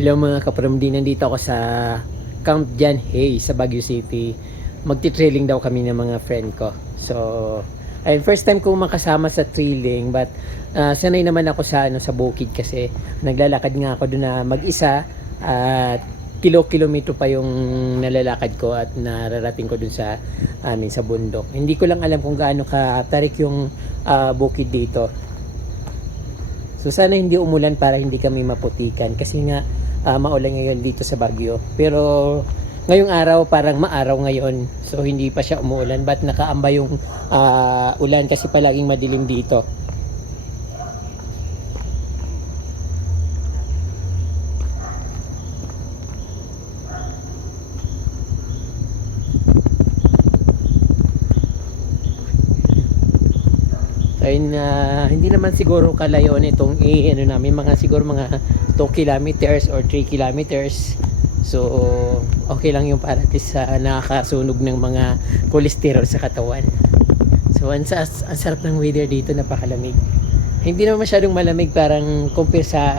Hello mga kapramdi, nandito ako sa Camp John Hay sa Baguio City. Magti-trailing daw kami ng mga friend ko. So, ayun, first time ko makasama sa trailing, but sanay naman ako sa bukid kasi naglalakad nga ako doon na mag-isa at kilo-kilometro pa yung nalalakad ko at nararating ko doon sa amin sa bundok. Hindi ko lang alam kung gaano katarik yung bukid dito. So sana hindi umulan para hindi kami maputikan kasi nga maulan ngayon dito sa Baguio. Pero ngayong araw parang maaraw ngayon. So hindi pa siya umuulan, but nakaamba yung ulan kasi palaging madilim dito. Ayun, hindi naman siguro kalayo nitong ano namin, mga siguro mga 2 kilometers or 3 kilometers. So okay lang yung para at least nakakasunog ng mga cholesterol sa katawan. So ang sarap ng weather dito, napakalamig. Hindi naman masyadong malamig parang compare sa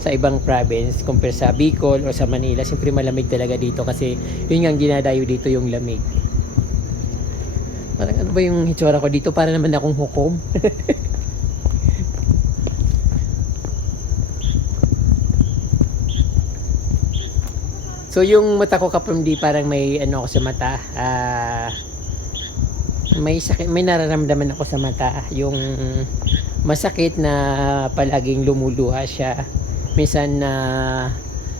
sa ibang province, compare sa Bicol o sa Manila. Siyempre malamig talaga dito kasi yun nga ang dinadayo dito, yung lamig. Parang ano ba yung hitsura ko dito? Para naman akong hukom. So yung mata ko kapamdi, parang may ako sa mata. May sakit, may nararamdaman ako sa mata. Yung masakit na palaging lumuluha siya. Minsan na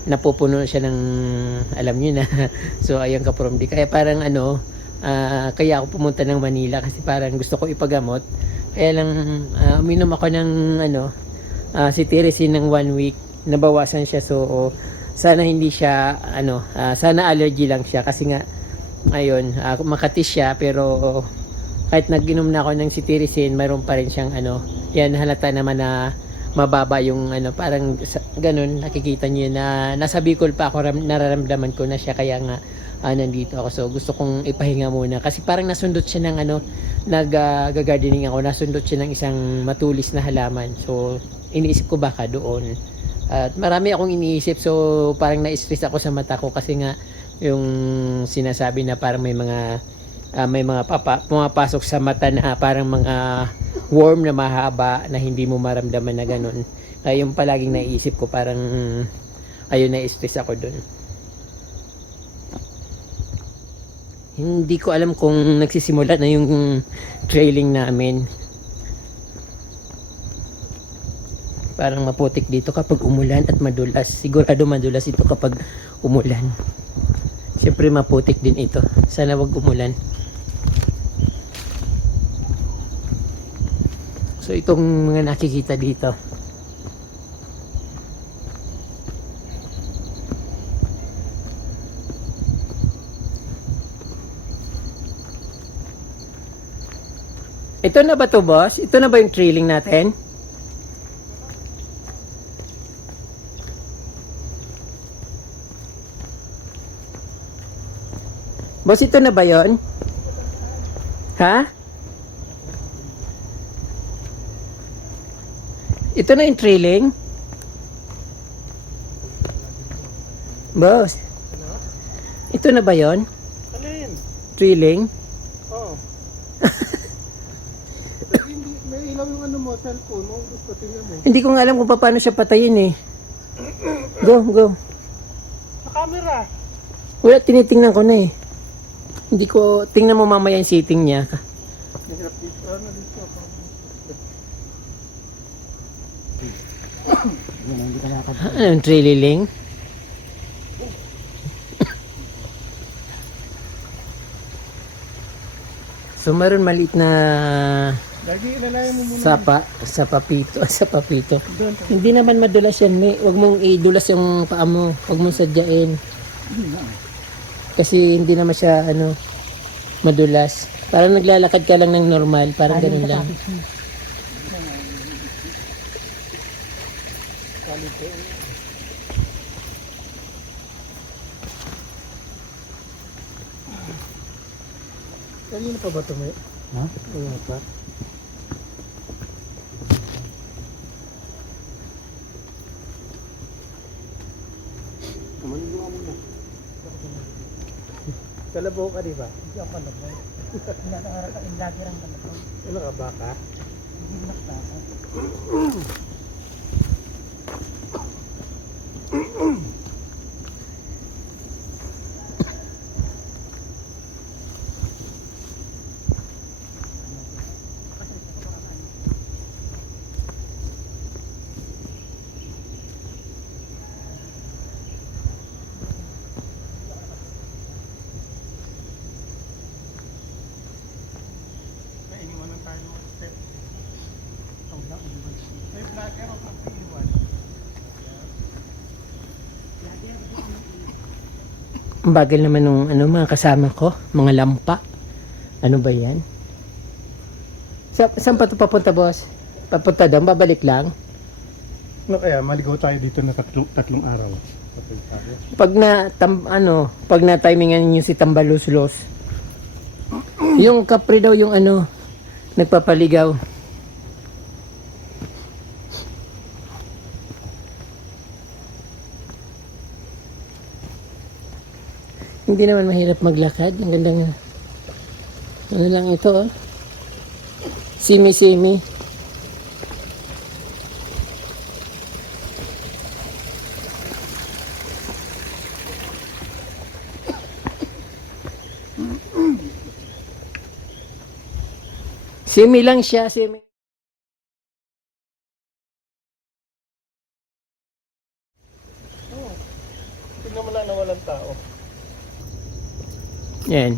napupuno siya ng alam niyo na. So ayun kapamdi. Kaya parang kaya ako pumunta ng Manila kasi parang gusto ko ipagamot. Kaya lang uminom ako ng cetirizine ng 1 week, nabawasan siya. So sana hindi siya sana allergy lang siya kasi nga ayun, Makati siya, pero kahit nag-inom na ako ng cetirizine, mayroon pa rin siyang yan, halata naman na mababa yung parang ganun, nakikita niyo na nasa Bicol pa ako, nararamdaman ko na siya, kaya nga nandito ako. So gusto kong ipahinga muna kasi parang nasundot siya ng nag-gardening ako, nasundot siya ng isang matulis na halaman. So iniisip ko baka doon, at marami akong iniisip. So parang na-stress ako sa mata ko kasi nga yung sinasabi na parang may mga pumapasok sa mata na parang mga worm na mahaba na hindi mo maramdaman na ganun. Kaya yung palaging naiisip ko, parang ayun, na-stress ako doon. Hindi ko alam kung nagsisimula na yung trailing namin. Parang maputik dito kapag umulan at madulas. Sigurado madulas ito kapag umulan. Siyempre maputik din ito. Sana wag umulan. So itong mga nakikita dito, ito na ba to, boss? Ito na ba yung trailing natin? Boss, ito na ba yon? Ha? Ito na yung trailing? Boss, ito na ba yon? Alin? Trailing? Oo. May ilaw yung mo, cellphone mo. Gusto tingnan mo. Hindi ko nga alam kung paano siya patayin eh. Go. Sa camera. Wala, tinitingnan ko na eh. Hindi ko, tingnan mo mamaya yung setting niya. Mahirap dito. Dito. Ano yung trailing? So meron maliit na Lagi ilalayan mo muna. sa papito. Hindi naman madulas yan, may. Huwag mong idulas yung paa mo. Huwag mong sadyain. Kasi hindi naman siya madulas. Parang naglalakad ka lang ng normal, parang ganun lang. Kanina pa ba ito may? Ha? Kanina pa. Kalabaw ka, di ba? Hindi ako kalabaw. Nakakarating lagi lang kalabaw. Ano ka, baka? Hindi nakbaka. May iniwanan tayo ng step. May vlogger o kang iwan. Ang bagal naman nung ano, mga kasama ko, mga lampa. Ano ba yan? Saan pa ito papunta, boss? Papunta doon, babalik lang. No, kaya maligaw tayo dito na tatlong araw. Pag na timingan niyo si Tambaluslos. Yung kapre daw yung ano, nagpapaligaw. Hindi naman mahirap maglakad. Ang gandang ano lang ito, oh. Simi-simi. Simi lang siya, simi. Tingnan mo lang na walang tao. Yan.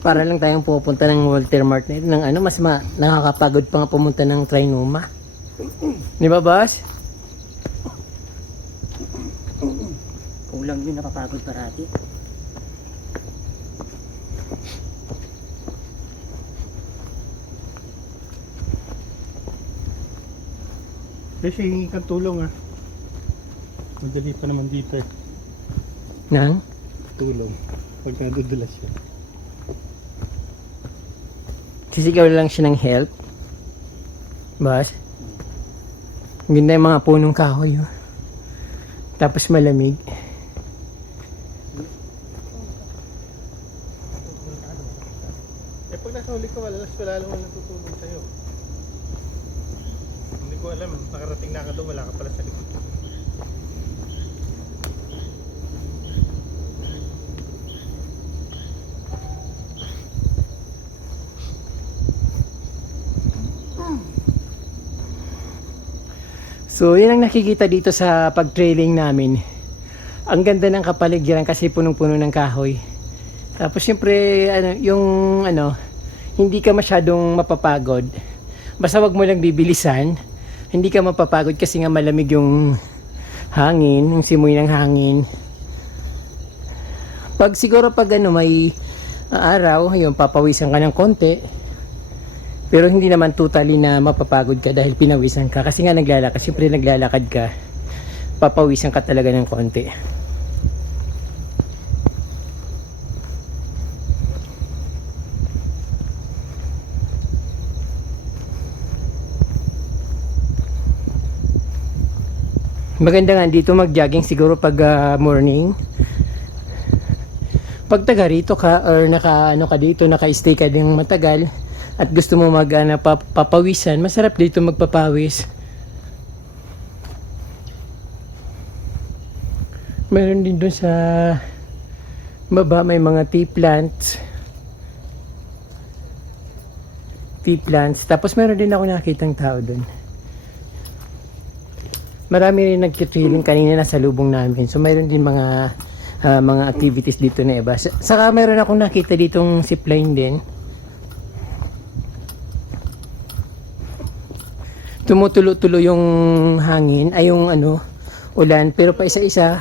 Para lang tayong pupunta ng Walter Martin ng ano, mas nakakapagod pa nga pumunta ng Trinoma. Di ba, boss? Kulang yun, napapagod parati. Kasi hingi kang tulong ah. Madali pa naman dito eh. Nang? Tulong. Pag nadudulas siya. Sisigaw lang siya ng help. Boss? Ang ganda yung mga punong kahoy. Oh. Tapos malamig. Eh pag nasa huli ka, wala lang natutulong sa'yo. Hindi ko alam, nakarating na ka doon, wala ka pala sa likod. So, yan ang nakikita dito sa pag-trailing namin. Ang ganda ng kapaligiran kasi punong-puno ng kahoy. Tapos syempre, hindi ka masyadong mapapagod. Basta wag mo lang bibilisan. Hindi ka mapapagod kasi nga malamig yung hangin, yung simoy ng hangin. Siguro pag may araw, yung papawisan ka ng konti. Pero hindi naman totally na mapapagod ka dahil pinawisan ka. Kasi nga naglalakad, syempre naglalakad ka, papawisan ka talaga ng konti. Maganda nga dito mag-jogging siguro pag morning. Pag taga rito ka or naka-stay ka din matagal at gusto mo papawisan, masarap dito magpapawis. Meron din doon sa baba may mga tea plants. Tapos meron din ako nakitang tao doon. Marami rin nagtitrilling kanina nasa lubong namin. So mayroon din mga activities dito na iba. Saka meron akong nakita ditong zipline din. Tumutulo-tulo yung hangin, ay yung ulan, pero pa isa-isa,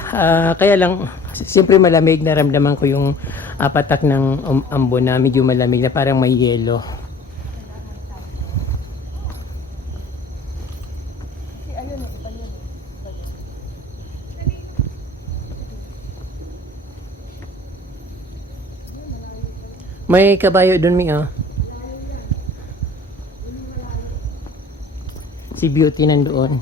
kaya lang, siyempre malamig, naramdaman ko yung patak ng ambon na medyo malamig na parang may yelo. May kabayo doon, Mi, oh. Si Beauty nandoon.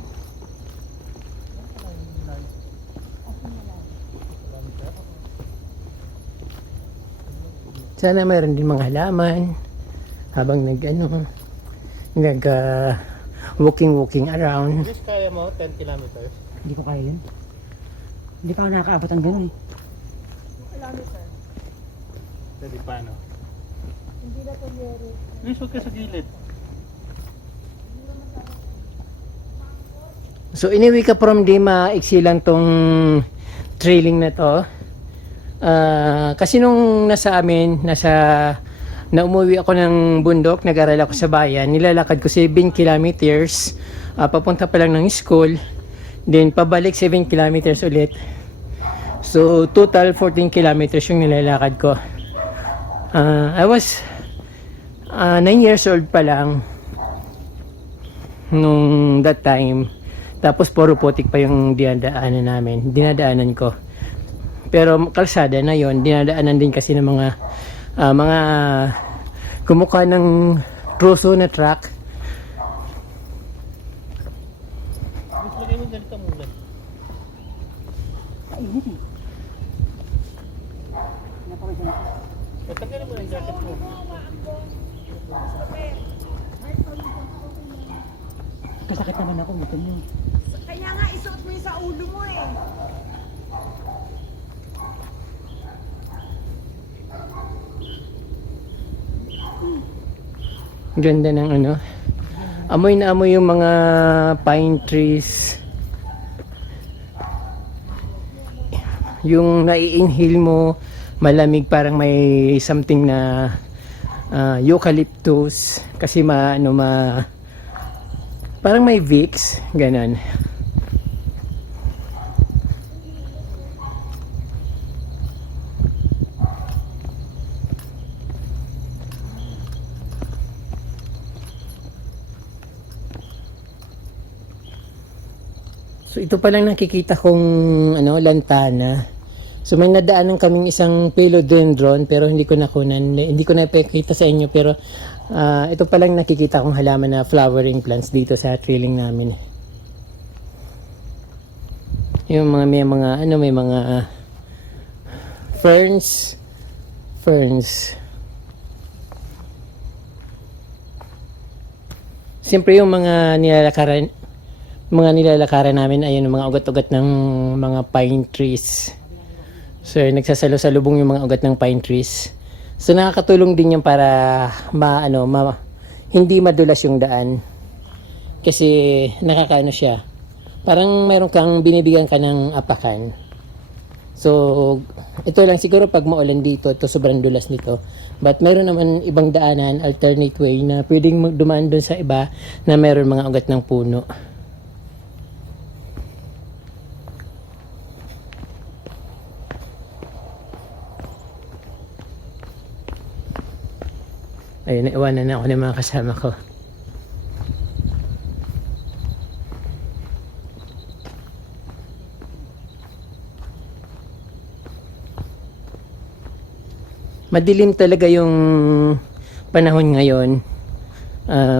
Sana mayroon din mga halaman habang walking around. Just kaya mo 10 kilometers. Hindi ko kaya yun. Hindi pa ako nakakaabot ng ganun eh. Pwede paano? Hindi na to yeri. Please, huwag ka sa gilid. So iniwi ka from Dima, iksi lang tong trailing na to. Kasi nung umuwi ako ng bundok, nag-aral ako sa bayan, nilalakad ko 7 kilometers, papunta pa lang ng school, then pabalik 7 kilometers ulit. So total 14 kilometers yung nilalakad ko. I was 9 years old pa lang nung that time. Tapos puro putik pa yung dinadaanan ko. Pero kalsada na yon, dinadaanan din kasi ng mga kumukha ng troso na truck. Mas lagay mo ganito muna. Kainit eh. Napawisan ako. Tanggalin mo ng jacket mo. Kasakit naman ako, gutom yun. Kaya nga isuot mo yung sa ulo mo eh. Ganda ng amoy na amoy yung mga pine trees. Yung nai-inhale mo, malamig, parang may something na eucalyptus. Kasi parang may Vicks, ganon. So ito pa lang nakikita kong lantana. So may nadaanan kaming isang philodendron pero hindi ko napakita sa inyo, pero ito pa lang nakikita kong halaman na flowering plants dito sa trailing namin. Yung may mga ferns. Siyempre yung mga nilalakaran namin ay yung mga ugat-ugat ng mga pine trees. So nagsasalo-salubong yung mga ugat ng pine trees. So nakakatulong din yan para hindi madulas yung daan. Kasi nakakaano siya. Parang mayroon kang binibigyan ka ng apakan. So ito lang siguro pag maulan dito, ito sobrang dulas nito. But mayroon naman ibang daanan, alternate way na pwedeng dumaan doon sa iba na mayroon mga ugat ng puno. Ayun, naiwanan na ako ng mga kasama ko. Madilim talaga yung panahon ngayon.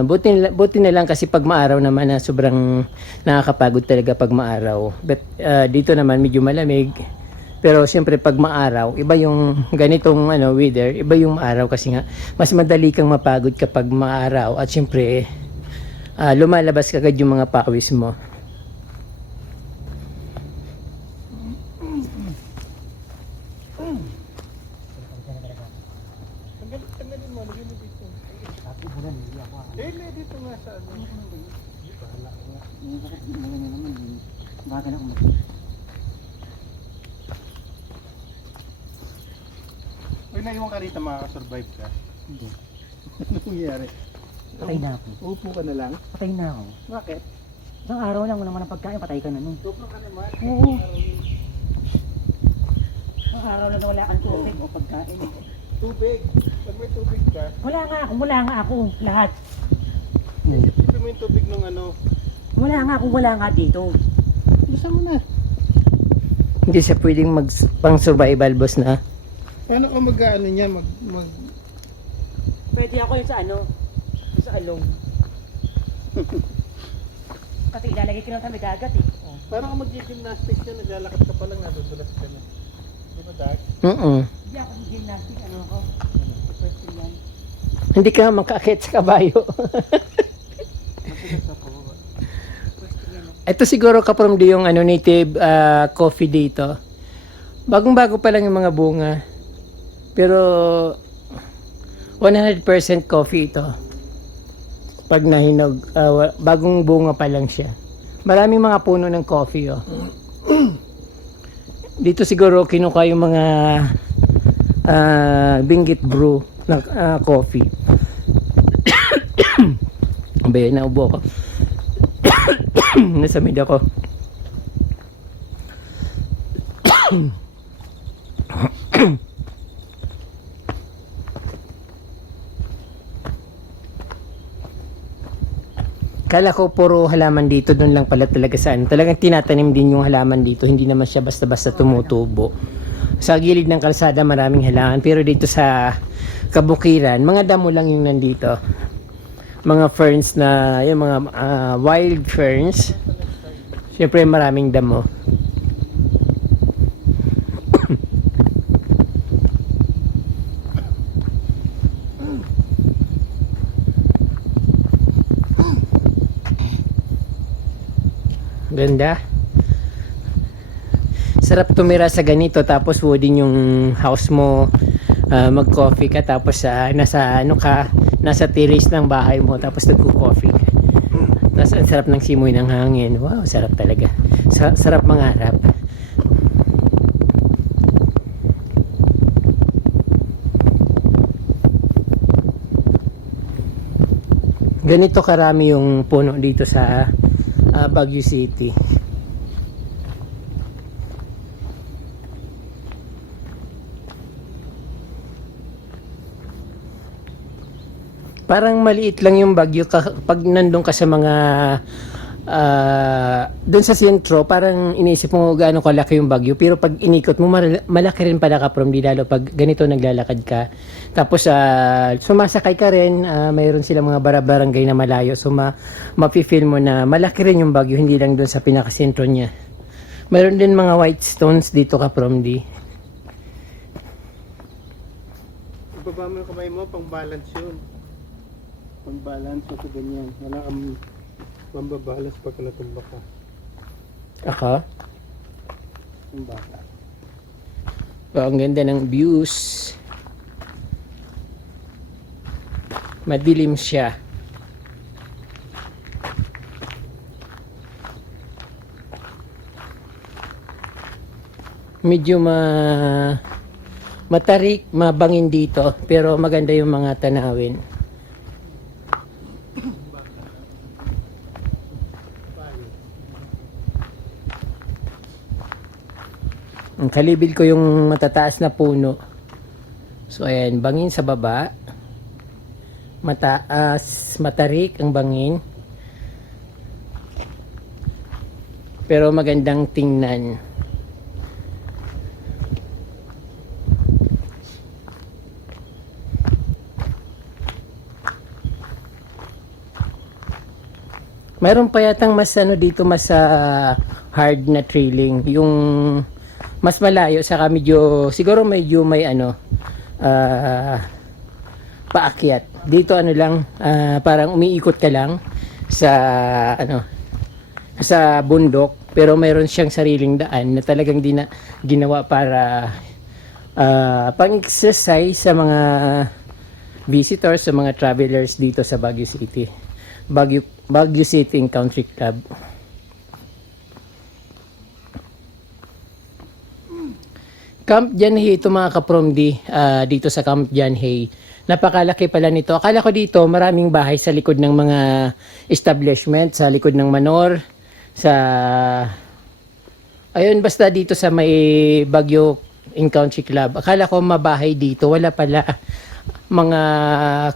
Buti na lang kasi pag maaraw naman na sobrang nakakapagod talaga pag maaraw. But dito naman medyo malamig. Pero siyempre pag maaraw, iba yung ganitong weather, iba yung maaraw kasi nga mas madali kang mapagod kapag maaraw at siyempre lumalabas kagad yung mga pawis mo. Tanggalin mo, lagyan mo dito. Dito nga sa Bagal ako mag... Uy, naiwan ka rito, makakasurvive ka. Hindi. Ano nangyayari? Patay na ako. Uupo ka na lang? Patay na ako. Bakit? Isang araw lang, wala naman ang pagkain, patay ka na nun. Sobrang ka naman. Oo. Isang araw lang na wala kang tubig o pagkain. Tubig. Pag may tubig ka, Wala nga ako, lahat. isipin mo yung tubig ng Wala nga dito. Gusto mo na. Hindi siya pwedeng pang survival boss na. Paano ka mag-ano niya, Pwede ako yung sa ano, yung sa along. Kasi ilalagay ko lang sa may dagat eh. Oh. Parang kung mag-gymnastics yun, naglalakad ka pa lang, nadudulas ka na. Di ba, Dark? Hindi ako gymnastic, ano ako. First yan. Hindi ka makakit sa kabayo. Matigas na po. First yan. Ito siguro kaprom di yung ano, native coffee dito. Bagong-bago pa lang yung mga bunga. Pero 100% coffee ito. Pag nahinog, bagong bunga pa lang siya. Maraming mga puno ng coffee, oh. Dito siguro kinuha yung mga Benguet brew ng coffee. Abay, naubo ako. Nasamid ako. Kala ko puro halaman dito, doon lang pala talaga saan. Talagang tinatanim din yung halaman dito, hindi naman siya basta-basta tumutubo. Sa gilid ng kalsada maraming halaman, pero dito sa kabukiran, mga damo lang yung nandito. Mga ferns na, yung mga wild ferns. Siyempre maraming damo. Ganda. Sarap tumira sa ganito, tapos wooden yung house mo, mag-coffee ka, tapos nasa ano ka, nasa terrace ng bahay mo, tapos nagko-coffee ka. Tapos ang sarap ng simoy ng hangin. Wow, sarap talaga. Sarap mangarap. Ganito karami yung puno dito sa Baguio City. Parang maliit lang yung Baguio pag nandun ka sa mga doon sa sentro, parang iniisip mo gaano kalaki yung Baguio, pero pag inikot mo malaki rin pala ka from di, lalo pag ganito naglalakad ka. Tapos sumasakay ka rin, mayroon silang mga barangay na malayo, so mapi-feel mo na malaki rin yung Baguio, hindi lang doon sa pinakasentro niya. Mayroon din mga white stones dito ka from di. Ibaba mo yung kamay mo, pang balance yun. Pang balance, ito ganyan. Wala kang pambabalas pag natumba ka. Ako? Ang baka. Oh, ang ganda ng views. Madilim siya. Medyo matarik, mabangin dito, pero maganda yung mga tanawin. Ang kalibil ko yung matataas na puno. So ayan, bangin sa baba. Mataas, matarik ang bangin. Pero magandang tingnan. Mayroon pa yatang mas dito, mas hard na trailing. Yung mas malayo, saka medyo, siguro medyo may paakyat. Dito lang, parang umiikot ka lang sa sa bundok, pero mayroon siyang sariling daan na talagang ginawa para pang-exercise sa mga visitors, sa mga travelers dito sa Baguio City. Baguio City Country Club. Camp Janhay ito mga kapromdi, dito sa Camp Janhay. Napakalaki pala nito. Akala ko dito maraming bahay sa likod ng mga establishment, sa likod ng Manor, ayun, basta dito sa may Baguio Country Club. Akala ko mabahay dito, wala pala. Mga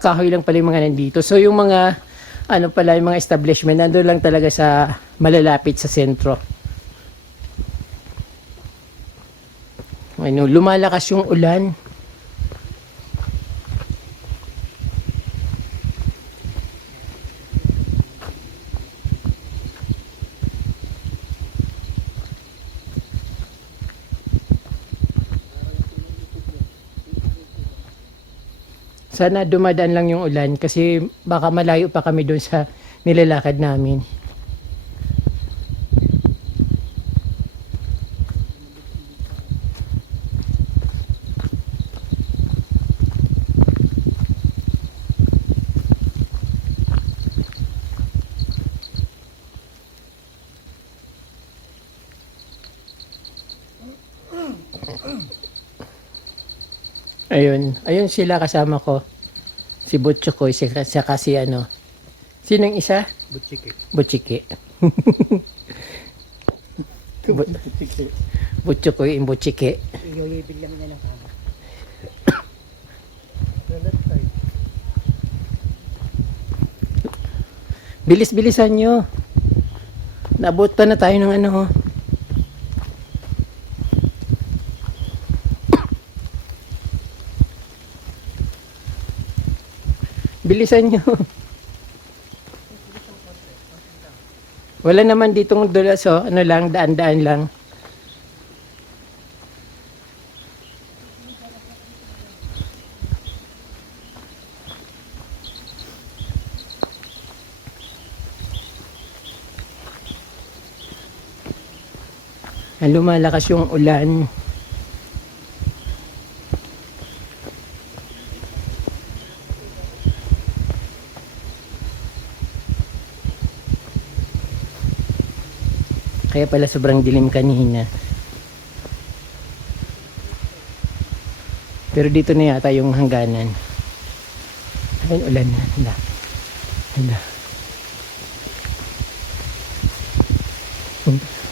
kahoy lang pala yung mga nandito. So yung mga pala yung mga establishment nandoon lang talaga sa malalapit sa sentro. Lumalakas yung ulan. Sana dumadaan lang yung ulan kasi baka malayo pa kami doon sa nilalakad namin. Ayun sila kasama ko. Si Butchokoy, saka si ano. Sinong isa? Butchike. Butchiki. Butchike. Butchokoy and Butchiki. Iyoyoy biglang na lang kami. Bilis-bilisan nyo. Naabot pa na tayo ng ano. Bilisan nyo. Wala naman ditong dulas, oh. Ano lang, daan-daan lang. Lumalakas yung ulan. Kaya pala sobrang dilim kanina. Pero dito na yata yung hangganan. Ayun, ulan na. Hala. Hala.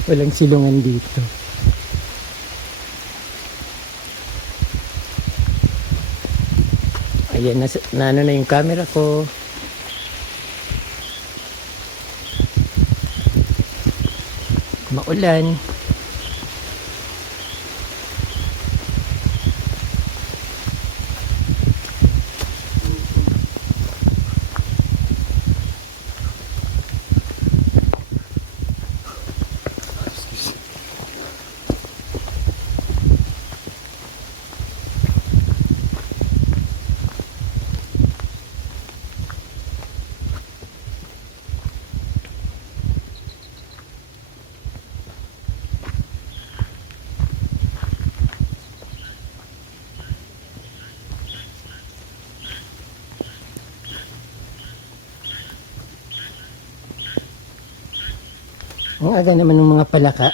Walang silungan dito. Ayan, na ano na yung camera ko. Maulan. Ang aga naman ng mga palaka.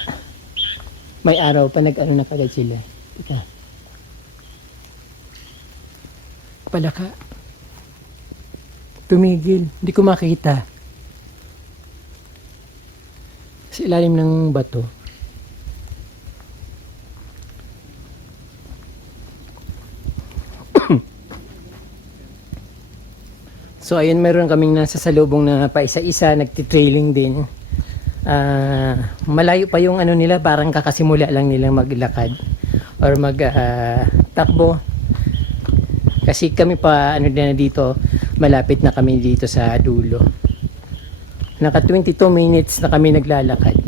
May araw pa nag-ano na kagad sila. Ika. Palaka. Tumigil. Hindi ko makita. Sa ilalim ng bato. So ayun, meron kaming nasa salubong na paisa-isa, nagtitrailing din. Malayo pa yung ano nila, parang kakasimula lang nilang maglakad or takbo. Kasi kami pa ano din na dito, malapit na kami dito sa dulo. Naka 22 minutes na kami naglalakad.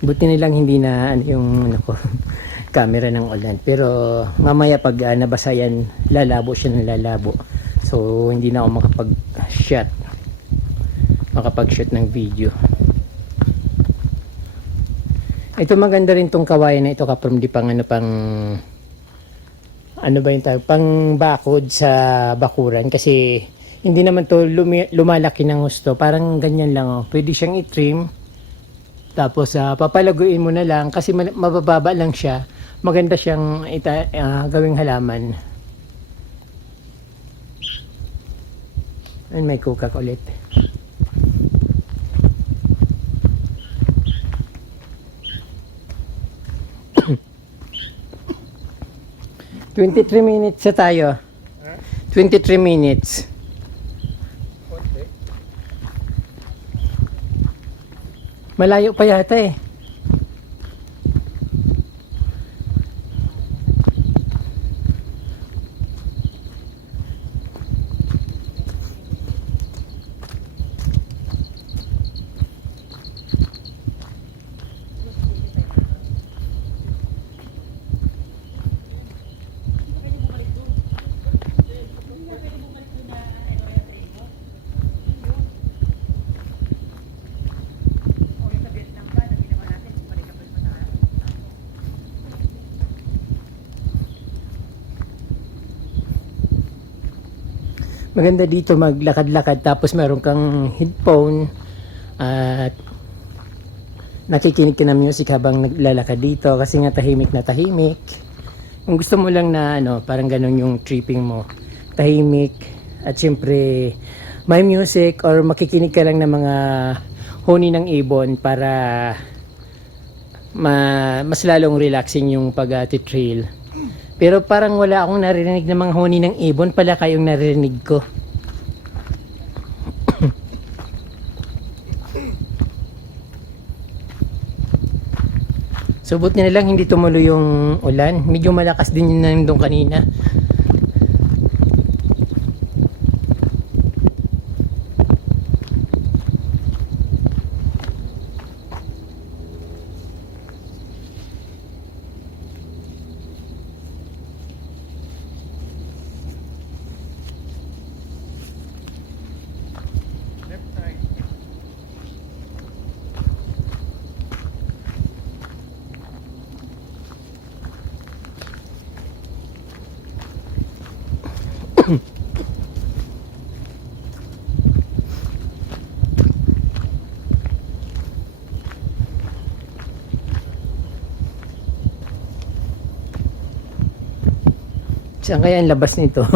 Buti nilang hindi na ano yung ano ko, camera ng ulan. Pero mamaya pag nabasa yan, lalabo siya ng lalabo. So hindi na ako makapag-shoot ng video. Ito maganda rin tong kawayan na ito, kaprom di pang ano ba yung tawag, pang bakod sa bakuran, kasi hindi naman to lumalaki ng gusto. Parang ganyan lang, oh. Pwede siyang i-trim. Tapos papalaguin mo na lang kasi mabababa lang siya. Maganda siyang gawing halaman. And may kukak ulit. $23 sa tayo. 23 minutes. Malayo pa yata eh. maganda dito maglakad-lakad tapos meron kang headphone at nakikinig ka ng music habang naglalakad dito kasi nga tahimik na tahimik. Kung gusto mo lang na ano, parang ganun yung tripping mo, tahimik at syempre may music or makikinig ka lang ng mga huni ng ibon para mas lalong relaxing yung pag-trail. Pero parang wala akong naririnig ng mga huni ng ibon, pala kayong naririnig ko. So buti na lang hindi tumuloy yung ulan. Medyo malakas din yun nandun kanina. Left side. Saan kaya ang labas nito?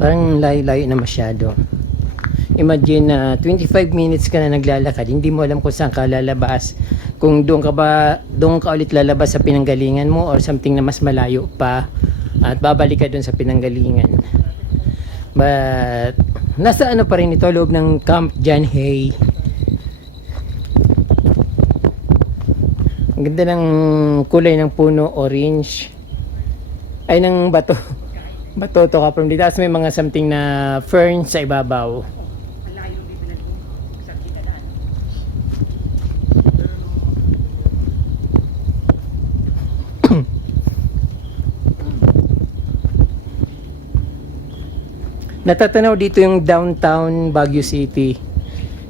Parang layo-layo na masyado. Imagine na 25 minutes ka na naglalakad, hindi mo alam kung saan ka lalabas. Kung doon ka ulit lalabas sa pinanggalingan mo or something na mas malayo pa at babalik ka doon sa pinanggalingan. But nasa ano pa rin ito, loob ng Camp John Hay. Ang ganda ng kulay ng puno, orange. Ay, ng bato. Bato to ka from dito. Tapos may mga something na fern sa ibabaw. Malayo bibilan mo. Sa kitadaan. Natatanaw dito yung downtown Baguio City.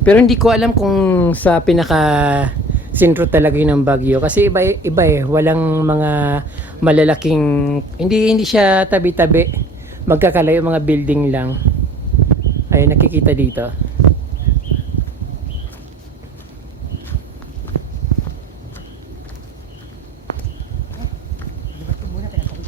Pero hindi ko alam kung sa pinaka sentro talaga yun ng Baguio kasi iba eh, walang mga malalaking, hindi siya tabi-tabi, magkakalayo mga building lang. Ay nakikita dito. Libat ko muna, tinatawid.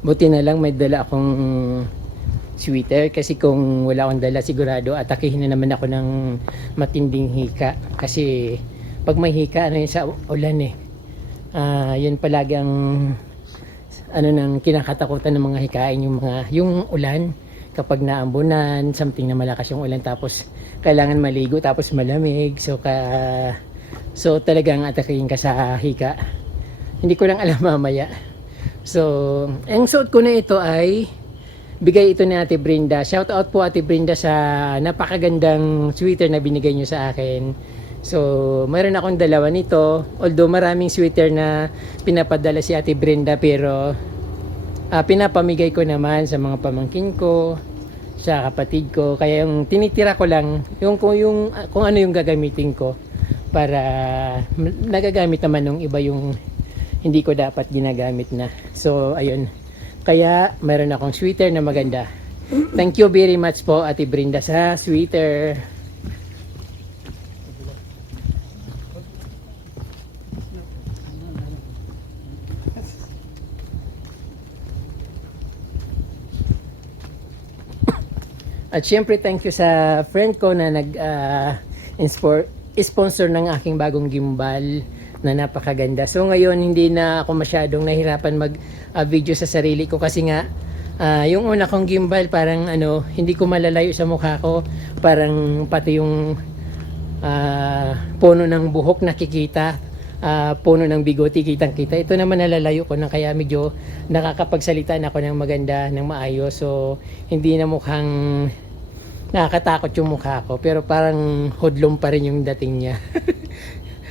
Buti na lang may dala akong sweater kasi kung wala akong dala sigurado atakihin na naman ako ng matinding hika kasi pag may hika ano yun sa ulan eh. Yun palagi ang ano nang kinakatakutan ng mga hikain yung ulan kapag naambunan, something na malakas yung ulan tapos kailangan maligo tapos malamig so talagang atakihin ka sa hika. Hindi ko lang alam mamaya. So, ang suot ko na ito ay bigay ito ni Ate Brenda. Shout out po Ate Brenda sa napakagandang sweater na binigay niyo sa akin. So, mayroon akong dalawa nito. Although maraming sweater na pinapadala si Ate Brenda pero pinapamigay ko naman sa mga pamangkin ko, sa kapatid ko. Kaya yung tinitira ko lang kung ano yung gagamitin ko para nagagamit naman ng iba yung hindi ko dapat ginagamit na. So, ayun. Kaya, mayroon akong sweater na maganda. Thank you very much po, Ate Brenda, sa sweater. At syempre, thank you sa friend ko na sponsor ng aking bagong gimbal na napakaganda. So ngayon hindi na ako masyadong nahirapan mag video sa sarili ko kasi nga Yung una kong gimbal, parang ano, hindi ko malalayo sa mukha ko. Parang pati yung puno ng buhok nakikita. Puno ng bigoti kitang kita. Ito naman nalalayo ko na kaya medyo nakakapagsalita na ako ng maganda, ng maayos. So hindi na mukhang nakakatakot yung mukha ko, pero parang hodlom pa rin yung dating niya.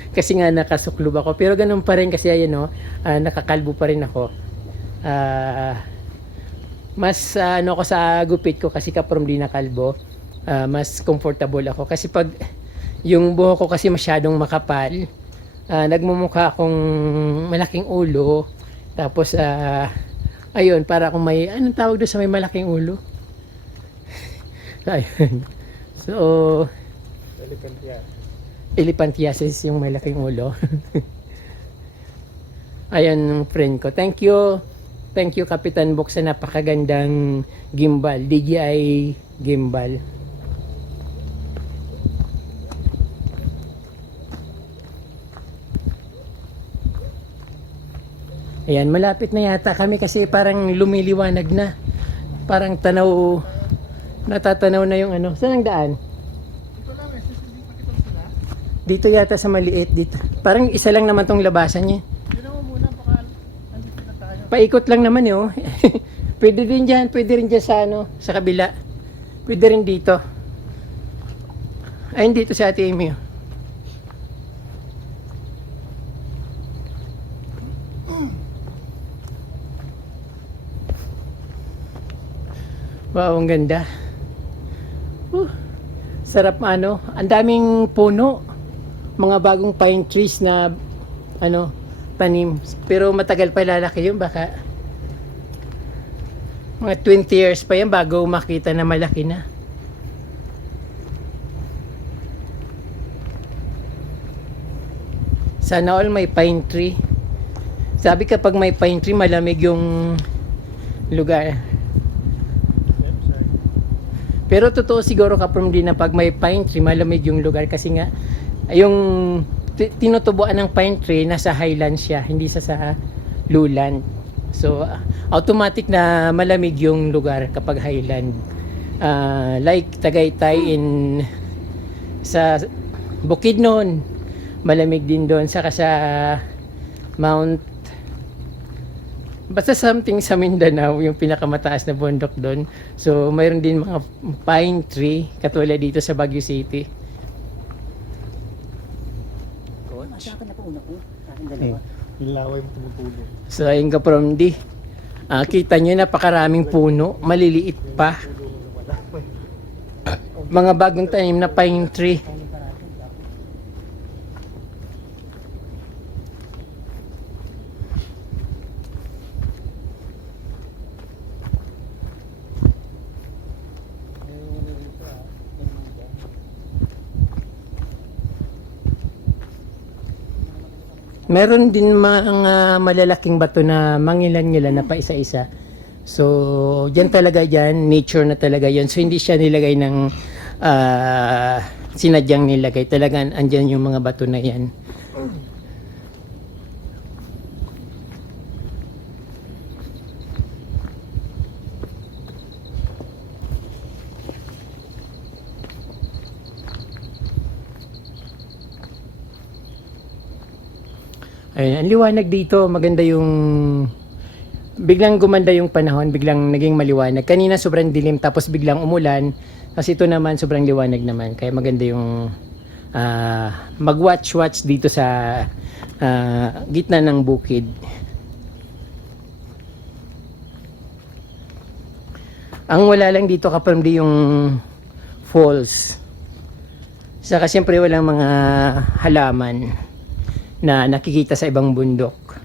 Kasi nga nakasuklob ako, pero ganun pa rin kasi ayun, no, nakakalbo pa rin ako. Mas ano ako sa gupit ko kasi kaprom di na kalbo, mas comfortable ako kasi pag yung buhok ko kasi masyadong makapal, nagmumukha akong malaking ulo. Tapos ayun, para akong may anong tawag doon sa may malaking ulo. Ayun. So elephantiasis yung malaking ulo. Ayun, friend ko. Thank you. Thank you, Kapitan Bok, sa napakagandang gimbal. DJI gimbal. Ayan, malapit na yata kami kasi parang lumiliwanag na. Parang tanaw, natatanaw na yung ano. Saan ang daan? Dito yata sa maliit dito. Parang isa lang naman tong labasan niya. Yun naman muna, baka nandito na tayo. Paikot lang naman eh, oh. Pwede din dyan, pwede rin dyan sa ano, sa kabila. Pwede rin dito. Ayun dito sa Ate Amy, oh. Wow, ang ganda. Sarap ano, ang daming puno. Mga bagong pine trees na ano, tanim. Pero matagal pa lalaki yun, baka mga 20 years pa yan bago makita na malaki na. Sana all may pine tree. Sabi kapag may pine tree, malamig yung lugar. Pero totoo siguro kaprom din na pag may pine tree, malamig yung lugar kasi nga yung tinutubuan ng pine tree nasa highland siya, hindi sa lowland. So automatic na malamig yung lugar kapag highland. Like Tagaytay sa Bukidnon, malamig din doon. Saka sa Mount, basta something sa Mindanao, yung pinakamataas na bundok doon. So, mayroon din mga pine tree, katulad dito sa Baguio City. Asa ka na po una ko. Aking dalawa. Yung laway mo tumutulo. So, ayun ka from di. Kita nyo, napakaraming puno, maliliit pa. Mga bagong tanim na pine tree. Meron din mga malalaking bato na mangilan-ngilan na pa isa-isa. So, diyan talaga diyan, nature na talaga 'yon. So hindi siya nilagay ng sinadyang nilagay. Talagang andyan yung mga bato na 'yan. Ayun, ang liwanag dito, maganda yung biglang gumanda yung panahon, biglang naging maliwanag. Kanina sobrang dilim tapos biglang umulan. Kasi ito naman sobrang liwanag naman. Kaya maganda yung mag-watch dito sa gitna ng bukid. Ang wala lang dito kapag di yung falls. Saka siyempre walang mga halaman na nakikita sa ibang bundok.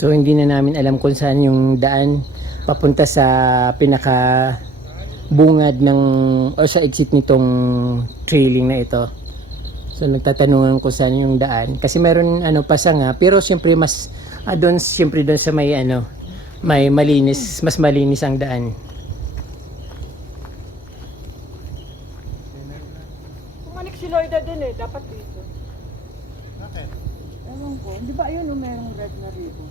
So hindi na namin alam kung saan yung daan papunta sa pinaka bungad ng o sa exit nitong trailing na ito. So nagtatanungan kung saan yung daan kasi meron pasanga pero siyempre mas doon sa may may malinis, mas malinis ang daan. Pumanik si Lloyda din eh, dapat dito. Bakit? Ewan ko, di ba ayun merong red na rito?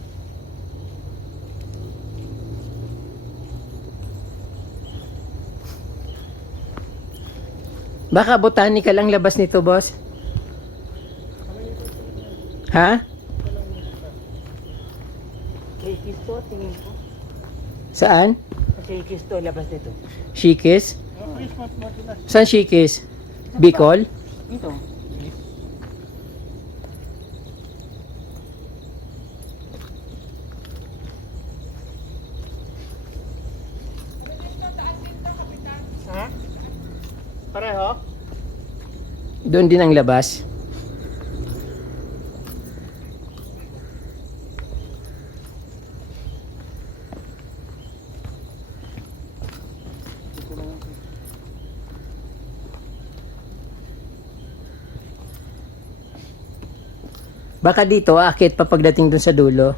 Baka botanical ang labas nito, boss. Ha? Shakey's to, tingin ko. Saan? Shakey's to, labas nito. Shikis? Christmas madalas. Saan Shikis? Bicol? Ito. Ha? Pareho? Doon din ang labas. Baka dito, akit pa pagdating dun sa dulo.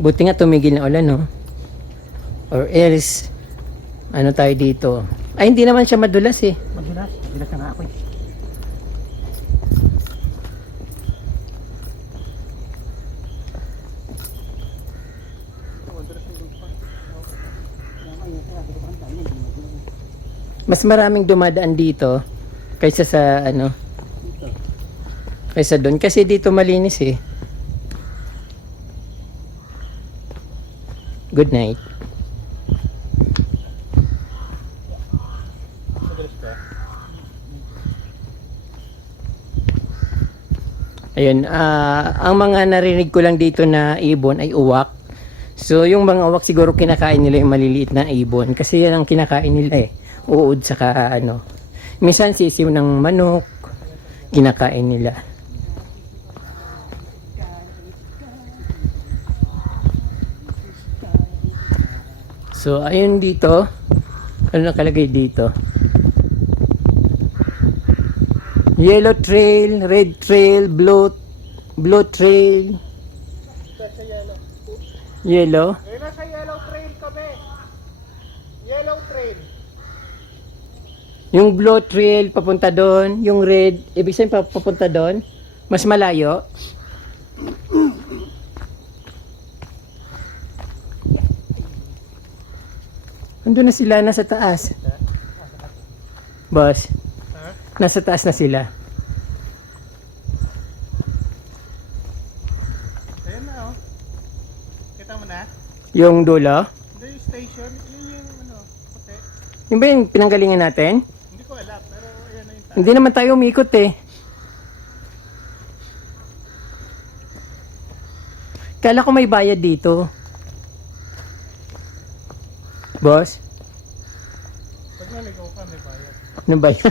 Buti nga tumigil na ulan, no? Or else, tayo dito? Ay, hindi naman siya madulas eh. Madulas na nga ako eh. Mas maraming dumadaan dito kaysa sa kaysa doon kasi dito malinis eh. Good night. Ayun, ang mga narinig ko lang dito na ibon ay uwak. So yung mga uwak siguro kinakain nila yung maliliit na ibon kasi yan ang kinakain nila eh. Uod saka minsan sisiw ng manok kinakain nila. So ayun dito, ano nakalagay dito? Yellow trail, red trail, blue trail. Yellow. Nasa yellow trail kami. Yellow trail. Yung blue trail papunta doon, yung red, ibig sabihin papunta doon, mas malayo. Andun na sila, nasa taas. Boss, nasa taas na sila. Ayan na oh. Kita mo na? Yung dulo. Hindi yung station. Yun yung puti. Yung ba yung pinanggalingan natin? Hindi ko alam. Pero ayan na yung tayo. Hindi naman tayo umikot eh. Kala ko may bayad dito. Boss, Pag naligaw ka, may bayad. ano ba yan?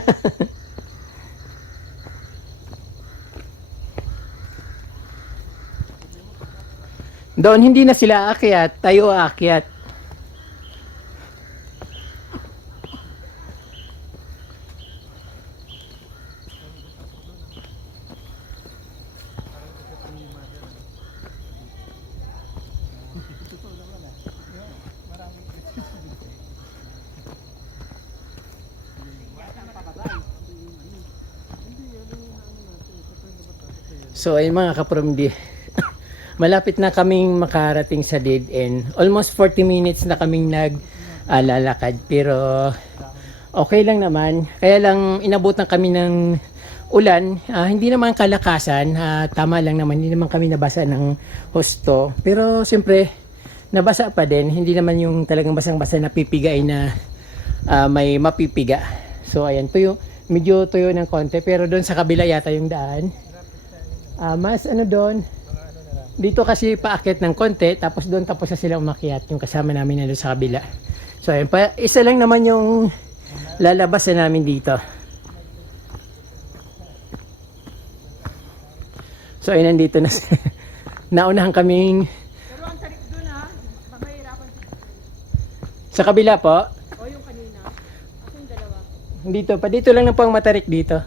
Doon hindi na sila aakyat, tayo aakyat. So ayun mga kapromdi, malapit na kaming makarating sa dead end. Almost 40 minutes na kaming naglalakad pero okay lang naman. Kaya lang inabutan kami ng ulan, hindi naman kalakasan, tama lang naman, hindi naman kami nabasa ng husto. Pero siyempre nabasa pa din, hindi naman yung talagang basang-basa na pipigain na may mapipiga. So ayan, medyo tuyo ng konti pero doon sa kabila yata yung daan. Mas doon, dito kasi paakit ng konti, tapos doon tapos na sila umakyat, yung kasama namin na doon sa kabila. So ayun, isa lang naman yung lalabas na namin dito. So ay nandito na naunahan kaming Pero ang tarik doon ha, mahirapan sa kabila po. o yung kanina. Ako yung dalawa. Dito pa, dito lang na po ang matarik dito.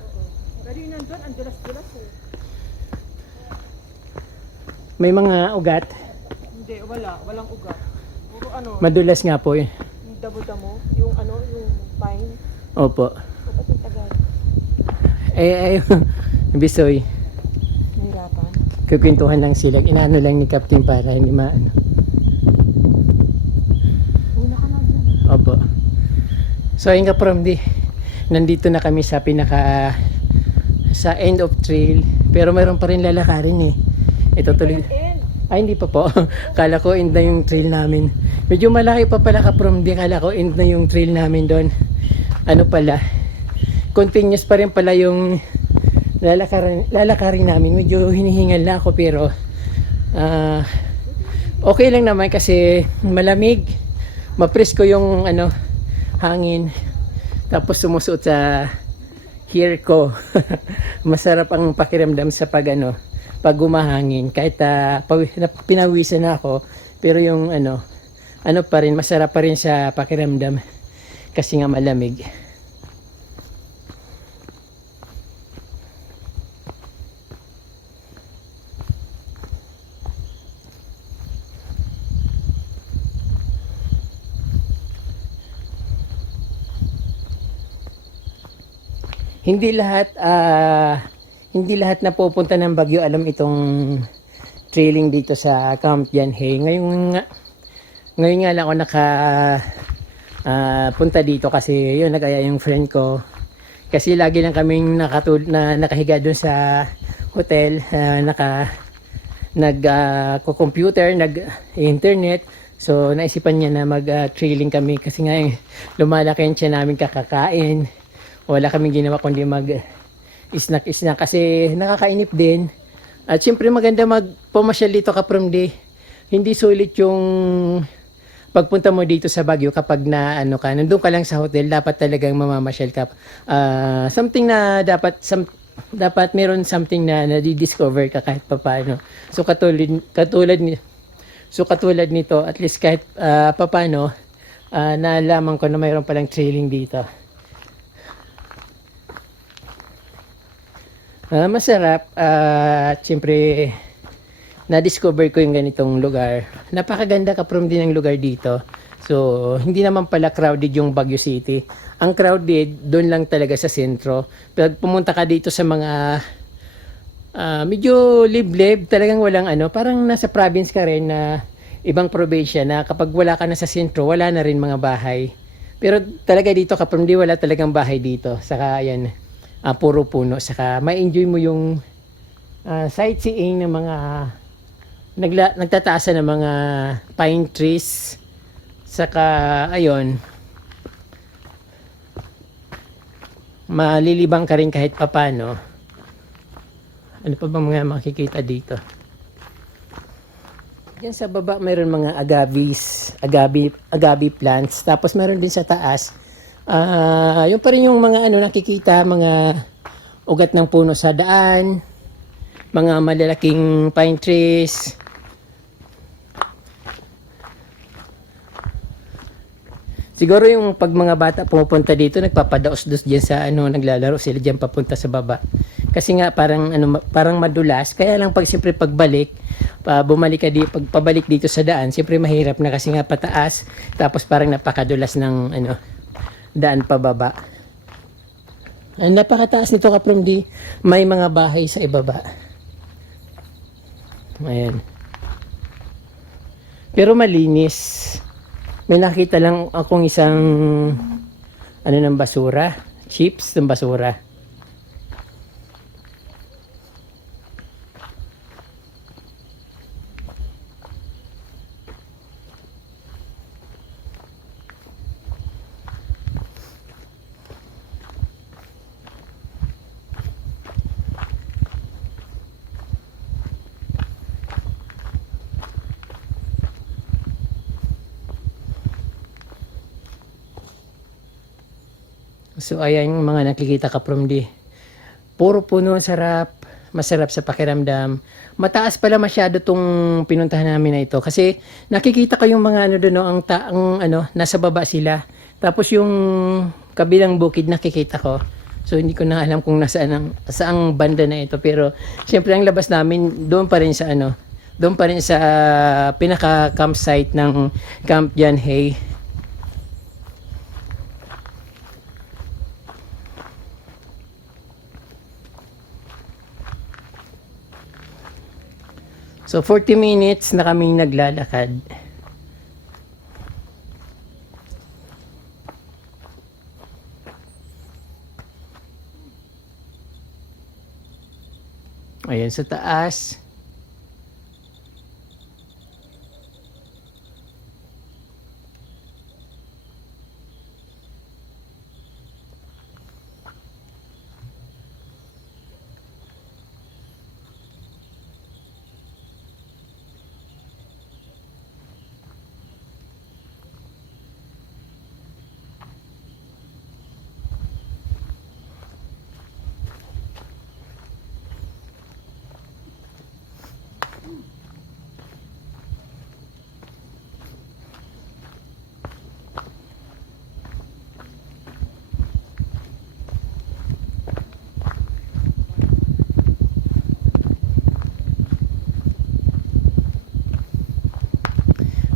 Pero yung nandun, ang dulas-dulas eh. May mga ugat. Hindi, walang ugat. Puro ano, Madulas nga po eh. yung damo-damo, yung ano, yung pine. Opo. Dapat yung tagal. Bisoy. Mahirapan. Kukwentuhan lang sila. Inaano lang ni Captain para hindi maano. Una ka na dyan. Opo. So ayun ka from nandito na kami sa sa end of trail. Pero mayroon pa rin lalakarin eh. Ito tuloy. Ay hindi pa po. Kala ko end na yung trail namin. Medyo malaki pa pala ka from Kala ko end na yung trail namin doon. Ano pala. Continuous pa rin pala yung lalakarin namin. Medyo hinihingal na ako pero okay lang naman kasi malamig. Mapresko yung hangin. Tapos sumusuot sa hair ko. Masarap ang pakiramdam sa pag gumahangin. Kahit pinawisan na ako, pero yung pa rin, masarap pa rin sa pakiramdam kasi nga malamig. Hindi lahat na pupunta ng Baguio alam itong trailing dito sa Camp Yanhe. Ngayon nga lang ako punta dito kasi yun nagaya yung friend ko. Kasi lagi lang kaming nakahiga doon sa hotel, nag-computer, nag-internet. So naisipan niya na mag-trailing kami kasi nga lumalaki yung tiyan namin kakakain. Wala kaming ginawa kundi mag-snack kasi nakakainip din. At syempre maganda magpamasyal dito ka from hindi sulit yung pagpunta mo dito sa Baguio kapag nandun ka lang sa hotel, dapat talagang mamamasyal ka. Something na dapat meron something na nadi-discover ka kahit papaano. So katulad nito, at least kahit papaano nalaman ko na mayroon palang trailing dito. Masarap at siyempre na-discover ko yung ganitong lugar. Napakaganda ka from din ng lugar dito. So hindi naman pala crowded yung Baguio City. Ang crowded doon lang talaga sa sentro. Pag pumunta ka dito sa mga medyo liblib, talagang walang parang nasa province ka rin na ibang probinsya na kapag wala ka na sa sentro, wala na rin mga bahay. Pero talaga dito ka from wala talagang bahay dito. Saka ayan, puro puno, saka ma-enjoy mo yung sightseeing ng mga nagtataasan ng mga pine trees, saka ayun, malilibang ka rin kahit papano. Ano pa bang mga makikita dito? Diyan sa baba mayroon mga agabi plants, tapos mayroon din sa taas yung pa rin yung mga nakikita, mga ugat ng puno sa daan, mga malalaking pine trees. Siguro yung pag mga bata pumupunta dito, nagpapadaos-dos diyan sa naglalaro sila diyan papunta sa baba. Kasi nga parang madulas, kaya lang siyempre pagbalik, bumalik ka pabalik dito sa daan, siyempre mahirap na kasi nga pataas, tapos parang napakadulas ng daan pababa. Ang napakataas nito ka from may mga bahay sa ibaba. Ayan. Pero malinis. May nakita lang akong isang ng basura, chips ng basura. So ayan yung mga nakikita ka from puro puno, sarap. masarap sa pakiramdam. Mataas pala masyado tong pinuntahan namin na ito kasi nakikita ko yung mga ano doon, no, ang ano, nasa baba sila. Tapos yung kabilang bukid nakikita ko. So hindi ko na alam kung saang banda na ito, pero syempre ang labas namin doon pa rin sa ano, doon pa rin sa pinaka campsite ng Camp John Hay. So 40 minutes na kaming naglalakad. Ayan sa taas.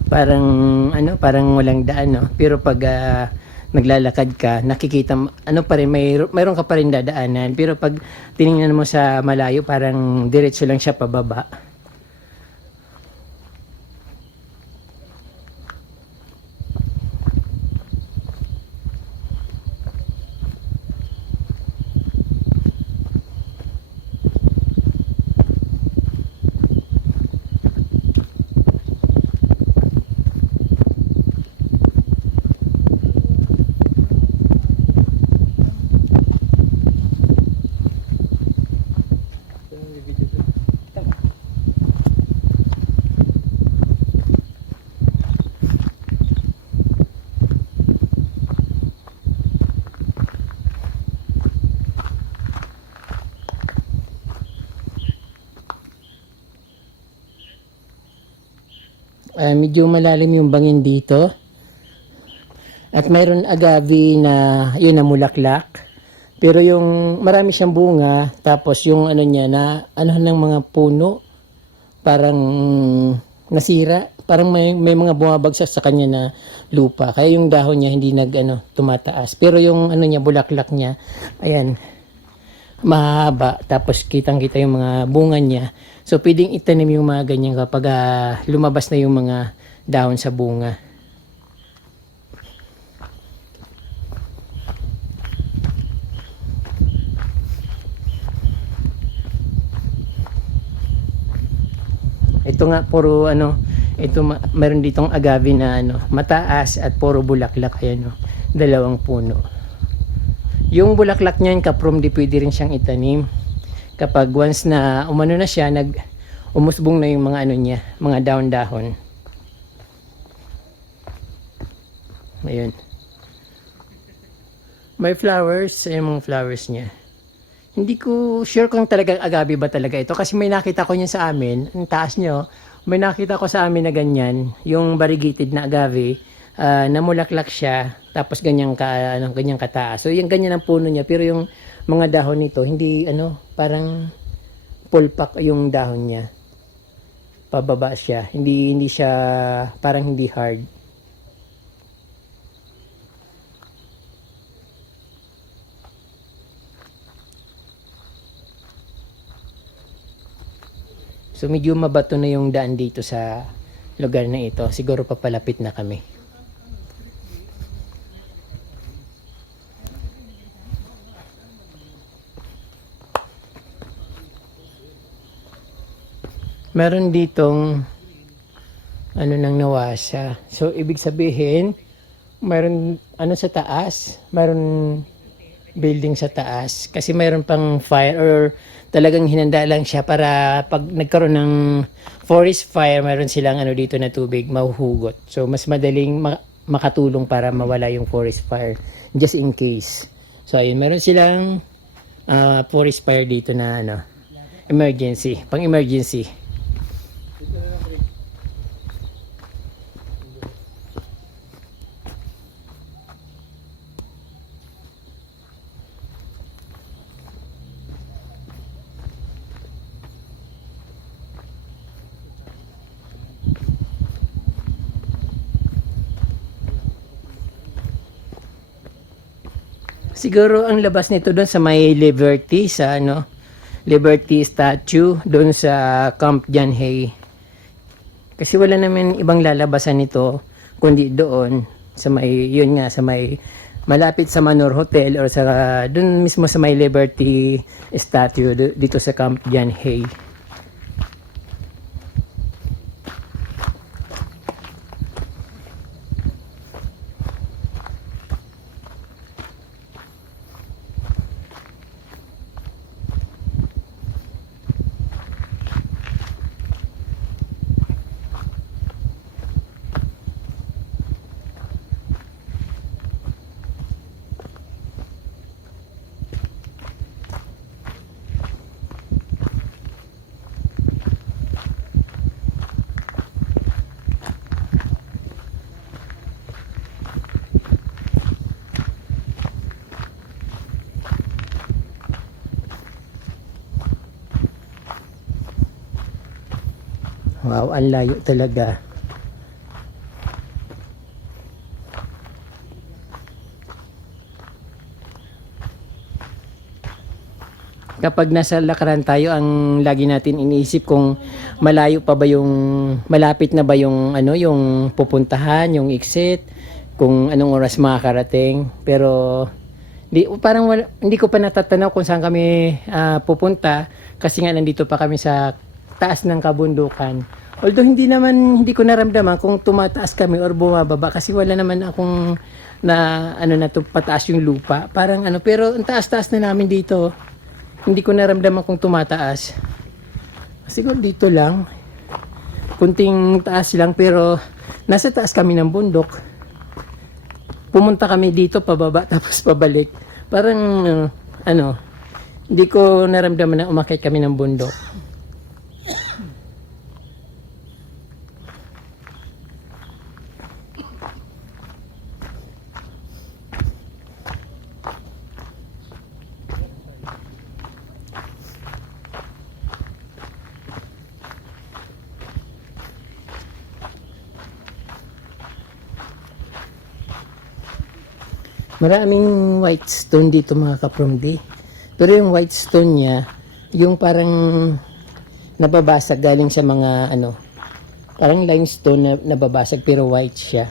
Parang ano, parang walang daan, no? Pero pag naglalakad ka, nakikita ano pa rin, mayroon ka pa rin dadaanan. Pero pag tiningnan mo sa malayo, parang diretso lang siya pababa. Medyo malalim yung bangin dito. At mayroon agave na yun na mulaklak. Pero yung marami siyang bunga, tapos yung ano niya na ano ng mga puno parang nasira, parang may mga bumabagsak sa kanya na lupa. Kaya yung dahon niya hindi tumataas. Pero yung ano niya, bulaklak niya, ayan, mahaba, tapos kitang-kita yung mga bunga niya. So pwedeng itanim yung mga ganyan kapag lumabas na yung mga dahon sa bunga. Ito nga puro mayroon ditong agave na mataas at puro bulaklak, ayan, dalawang puno. Yung bulaklak niyan kaprom di pwede rin siyang itanim. Kapag once na umano na siya, umusbong na yung mga niya, mga dahon-dahon. Ayun. May flowers, yung mga flowers niya. Hindi ko sure kung talagang agave ba talaga ito kasi may nakita ko niyan sa amin, ang taas niyo, may nakita ko sa amin na ganyan, yung variegated na agave, namulaklak siya, tapos ganyan kataas. So yung ganyan ang puno niya, pero yung mga dahon nito hindi parang pulpak yung dahon niya. Pababa siya. Hindi siya parang hindi hard. So medyo mabato na yung daan dito sa lugar na ito. Siguro papalapit na kami. Meron ditong nang nawasa. So ibig sabihin, meron sa taas, meron building sa taas kasi mayroon pang fire or talagang hinanda lang siya para pag nagkaroon ng forest fire, meron silang dito na tubig mahuhugot. So mas madaling makatulong para mawala yung forest fire just in case. So ayun, meron silang forest fire dito na Emergency, pang emergency. Dito na lang, Rick. Siguro ang labas nito doon sa may Liberty, sa ano, Liberty statue doon sa Camp John Hay. Kasi wala naman ibang lalabasan nito kundi doon sa may, yun nga, sa may malapit sa Manor Hotel or sa doon mismo sa may Liberty statue dito sa Camp John Hay. Wow, ang layo talaga. Kapag nasa lakaran tayo, ang lagi natin iniisip kung malayo pa ba yung, malapit na ba yung ano, yung pupuntahan, yung exit, kung anong oras makakarating. Pero parang hindi ko pa natatanaw kung saan kami pupunta kasi nga nandito pa kami sa taas ng kabundukan. Although hindi ko naramdaman kung tumataas kami or bumababa kasi wala naman akong na ano na to pataas yung lupa. Parang ano, pero ang taas-taas na namin dito. Hindi ko naramdaman kung tumataas. Siguro dito lang. Kunting taas lang pero nasa taas kami ng bundok. Pumunta kami dito pababa tapos pabalik. Parang ano, hindi ko naramdaman na umakyat kami ng bundok. Maraming white stone dito mga kapromdi. Pero yung white stone niya, yung parang nababasag galing sa mga ano, parang limestone na nababasag pero white siya.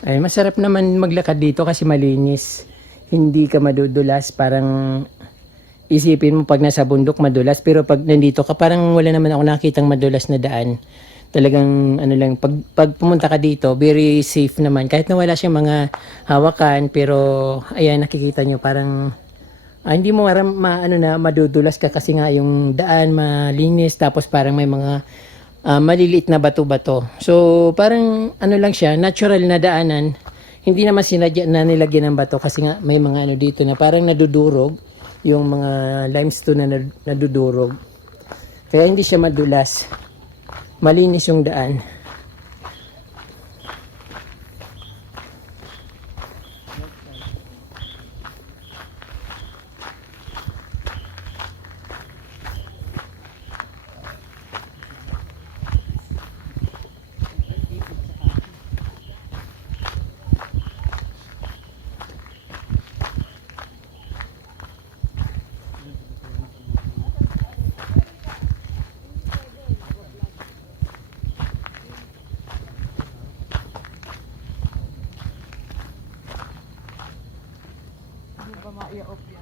Ay, masarap naman maglakad dito kasi malinis. Hindi ka madudulas. Parang isipin mo pag nasa bundok madulas. Pero pag nandito ka, parang wala naman ako nakitang madulas na daan. Talagang ano lang, pag pumunta ka dito, very safe naman. Kahit na wala siyang mga hawakan. Pero ayan, nakikita nyo parang hindi mo madudulas ka kasi nga yung daan malinis. Tapos parang may mga maliliit na bato-bato. So, parang ano lang siya, natural na daanan. Hindi naman sinadya na nilagyan ng bato kasi nga may mga ano dito na parang nadudurog. Yung mga limestone na nadudurog. Kaya hindi siya madulas. Malinis yung daan. i-off yan.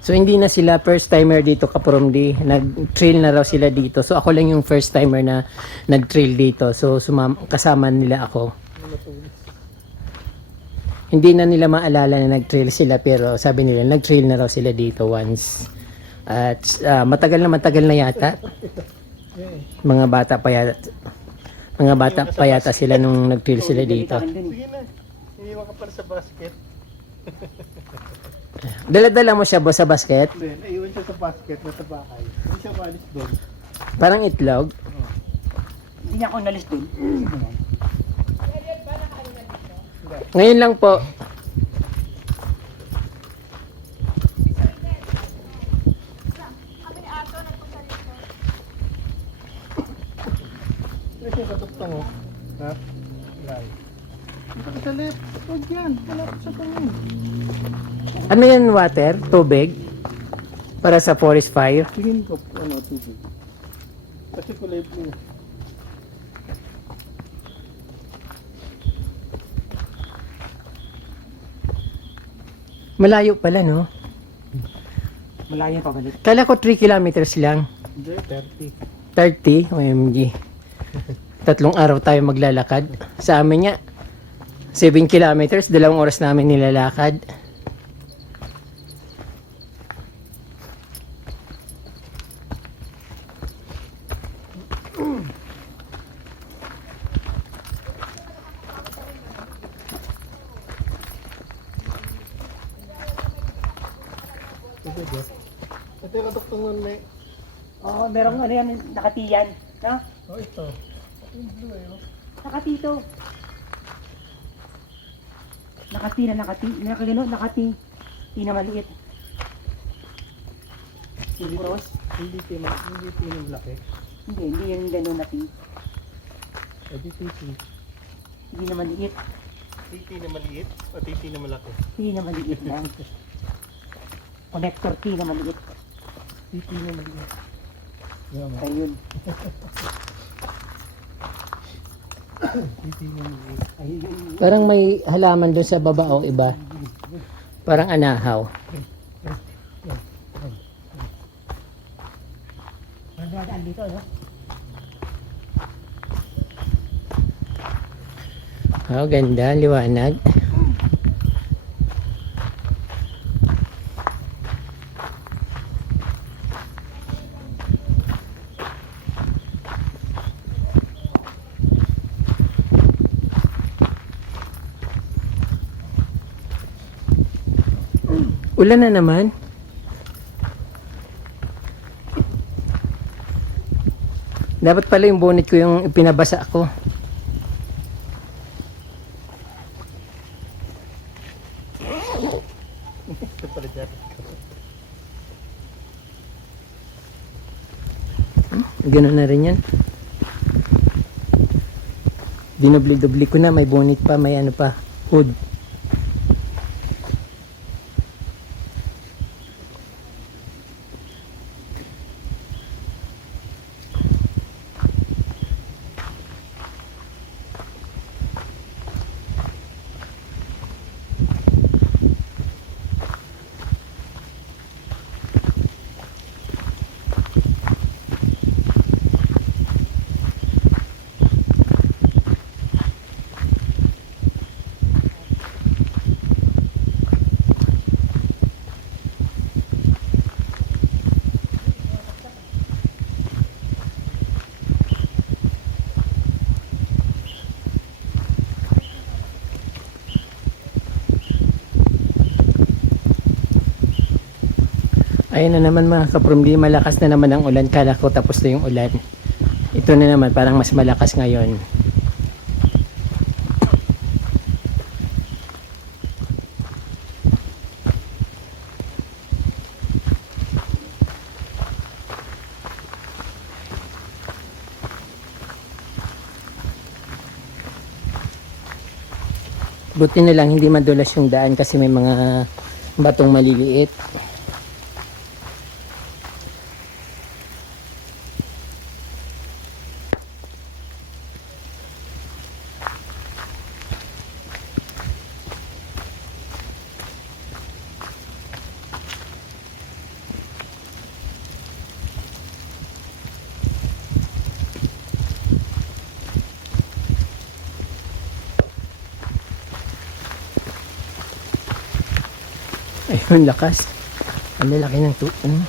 So hindi na sila first timer dito Kapromdi, nag-trail na raw sila dito. So ako lang yung first timer na nag-trail dito. So kasama nila ako. Hindi na nila maalala na nag-trail sila pero sabi nila nag-trail na raw sila dito once. At matagal na yata. Mga bata pa yata sila nung nag-trail sila dito. Sige na. Iniwan ka para sa basket. Dala-dala mo siya boss sa basket? Hindi, naiwan siya sa basket na sa bahay. Hindi siya maalis doon. Parang itlog. Hindi niya ako nalis dun. Ngayon lang po. Hindi siya katuktong oh. Ha? Lay. Dito ka sa left. Huwag yan. Wala ka sa tungin. Ano yan water? Tubig? Para sa forest fire? Tingin ko, tubig. Kasi kulay blue. Malayo pala no? Malayo pa balik. Kala ko 3 kilometers lang. Hindi, 30. 30? OMG. 3 araw tayo maglalakad. Sa amin nga, 7 kilometers, 2 oras namin nilalakad. Ito ba? Ito yung katuktong nun may. Oo, merong ano yan, nakatiyan. No? Oh, ito. Yung blue eh. Oh. Nakatito. Nakati na nakati. Nakati. Ti na maliit. Hindi Puros? Hindi tinong laki. Hindi yan gano'n na ti. Eh, di titi. Hindi na maliit. Titi na maliit o titi na malaki? Ti na maliit lang. Connector T na maliit. Titi na maliit. Yan, Ayun. titi na maliit. Ayun. Parang may halaman doon sa baba o iba. Parang anahaw. Magdadaan dito, no? Oh, ganda, liwanag. Ulan na naman. Dapat pala yung bonnet ko yung pinabasa ko. Ito pala dyan. Ganun na rin yan. Dinubli-dubli ko na. May bonnet pa. May ano pa. Hood. Ayun na naman mga kaprumdi, malakas na naman ang ulan. Kala ko tapos na yung ulan. Ito na naman, parang mas malakas ngayon. Buti na lang hindi madulas yung daan kasi may mga batong maliliit. Ayun, lakas. Ang lalaki ng ano.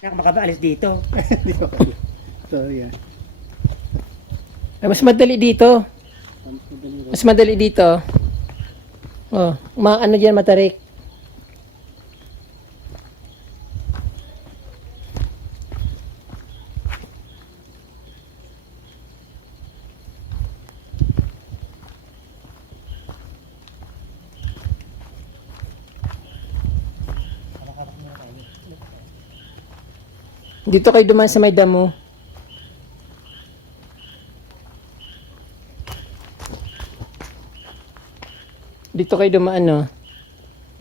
Kaya makabaalis dito. Hindi ko kaya. So, yan. Ay, mas madali dito. Mas madali rin. Mas madali dito. Oh, ano diyan matarik. Dito kayo dumaan sa may damo. Dito kayo dumaan, no?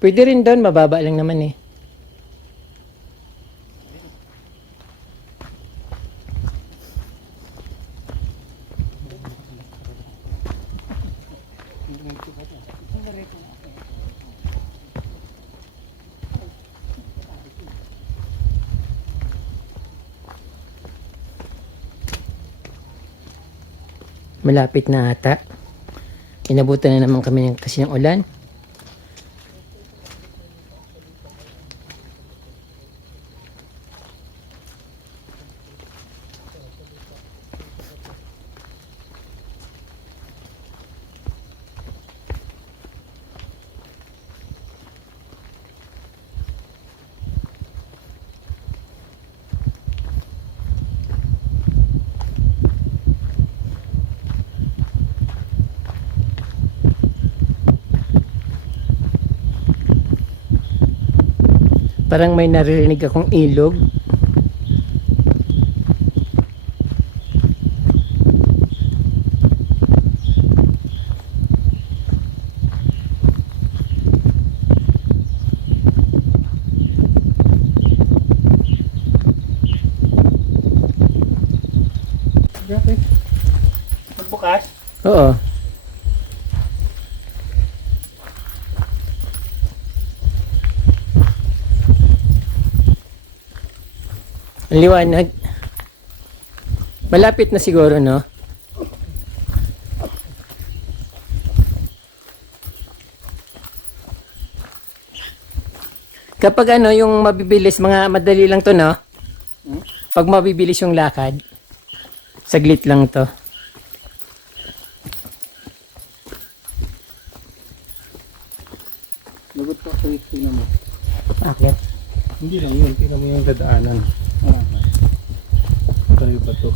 Pwede rin doon, mababa lang naman eh. Malapit na ata. Inabutan na naman kami kasi ng ulan. Parang may naririnig akong ilog. Grabe. Magbukas. Oo. Ang liwanag. Malapit na siguro, no? Kapag ano, yung mabibilis, mga madali lang to, no? Pag mabibilis yung lakad, saglit lang to. Lagot ko sa tingnan mo. Akit. Hindi lang yun. Tingnan mo yung dadaanan. Tayo pa to.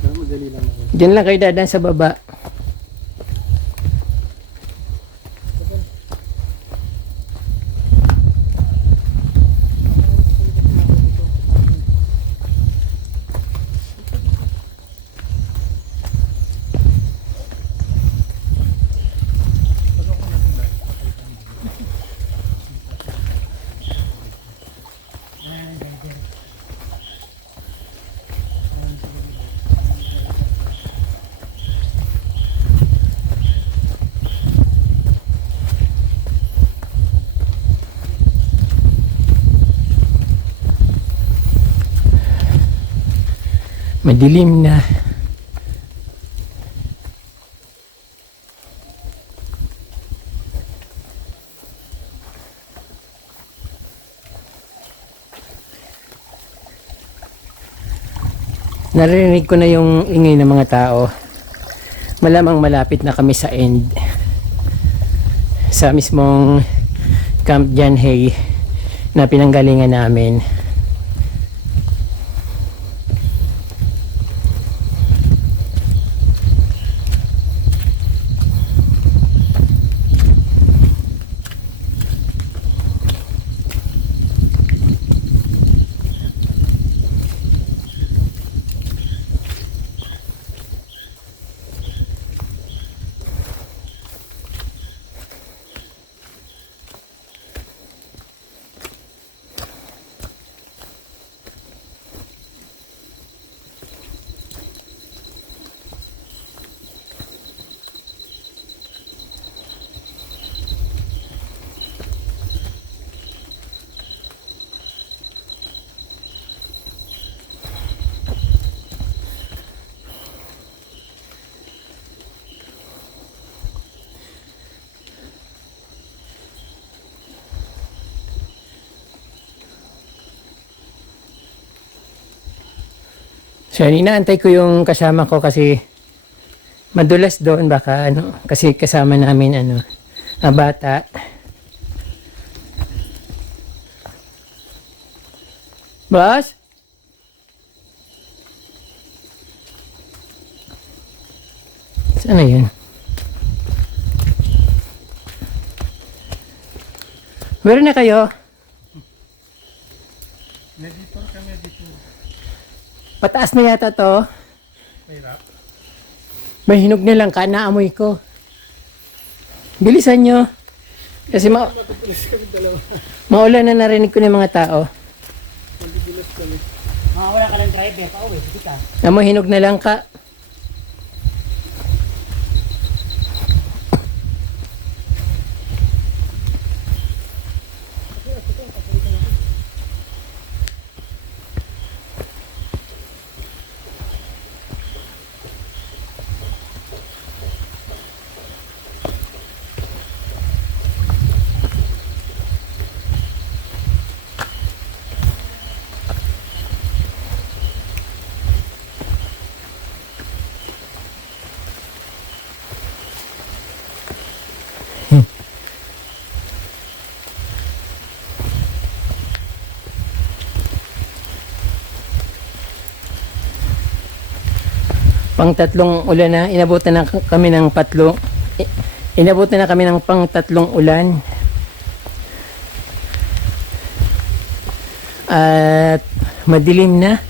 Pero madali lang ako. Diyan lang kayo dadaan sa baba. Madilim na. Narinig ko na yung ingay ng mga tao. Malamang malapit na kami sa end. Sa mismong Camp Janhay na pinanggalingan namin. So, inaantay ko yung kasama ko kasi madulas doon baka ano, kasi kasama namin ano, na bata. Boss? Saan na yun? Meron na kayo? Meditor ka, meditor. Pataas na yata to. Mahirap. May hinog na lang ka, naamoy ko. Bilisan nyo. Kasi Matutulis kami dalawa. maulan na narinig ko ng mga tao. Magbibilas kami. Wala ka ng driver, pauwi, hindi ka. Amoy hinog na lang ka. Pang tatlong ulan na, inabutan na kami ng inabutan na kami ng pang tatlong ulan. At madilim na.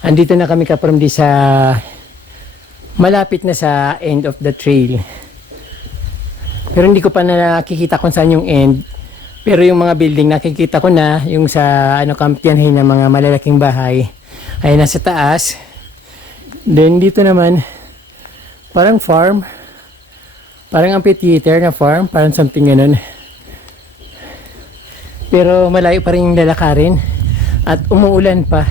Andito na kami kapramdi sa malapit na sa end of the trail. Pero hindi ko pa nakikita kung saan yung end. Pero yung mga building nakikita ko na, yung sa ano kampiyanhin ng mga malalaking bahay ay nasa taas. Then dito naman parang farm. Parang amphitheater na farm, parang something ganun. Pero malayo pa rin yung lalakarin at umuulan pa.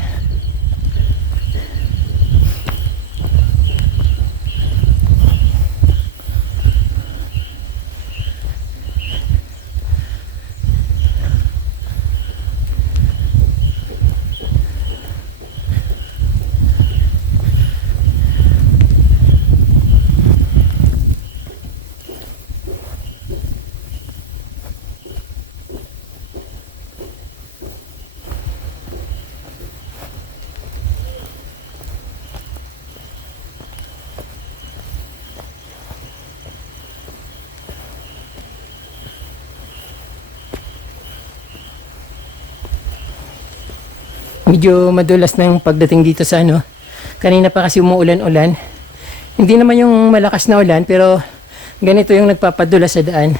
medyo madulas na yung pagdating dito sa ano. Kanina pa kasi umuulan-ulan. Hindi naman yung malakas na ulan, pero ganito yung nagpapadulas sa daan.